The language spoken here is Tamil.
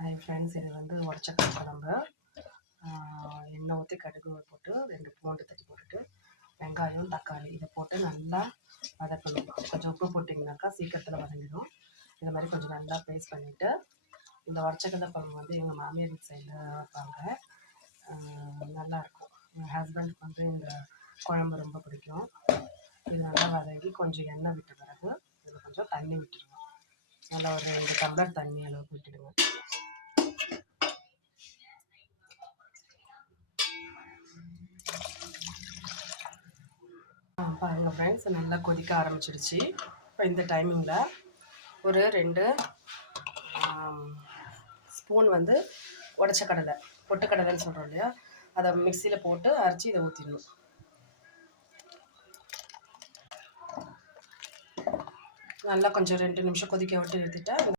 ஹாய் ஃப்ரெண்ட்ஸ், இது வந்து உடச்சக்கடலை குழம்பு. எண்ணெய் ஊற்றி கடுகு போட்டு 2 பூண்டு தட்டி போட்டுட்டு வெங்காயம் தக்காளி இதை போட்டு நல்லா வதக்கணும். கொஞ்சம் உப்பு போட்டிங்கனாக்கா சீக்கிரத்தில் வதங்கிடும். இது மாதிரி கொஞ்சம் நல்லா பேஸ்ட் பண்ணிவிட்டு இந்த உடச்சக்கடலை குழம்பு வந்து எங்கள் மாமியார் வீட்டு சைடில் வைப்பாங்க. நல்லாயிருக்கும். எங்கள் ஹஸ்பண்டுக்கு வந்து இந்த குழம்பு ரொம்ப பிடிக்கும். இது நல்லா வதங்கி கொஞ்சம் எண்ணெய் விட்ட பிறகு இதில் கொஞ்சம் தண்ணி விட்டுடுவோம். நல்லா ஒரு 2 டம்ளர் தண்ணி அளவுக்கு விட்டுடுவோம். பாருங்கள் ஃப்ரெண்ட்ஸ், நல்லா கொதிக்க ஆரம்பிச்சிடுச்சு. இப்போ இந்த டைமிங்கில் ஒரு 2 ஸ்பூன் வந்து உடச்ச கடலை, பொட்டுக்கடலைன்னு சொல்கிறோம் இல்லையா, அதை மிக்சியில் போட்டு அரைச்சி இதை ஊற்றிடணும். நல்லா கொஞ்சம் 2 நிமிஷம் கொதிக்க விட்டு எடுத்துட்டா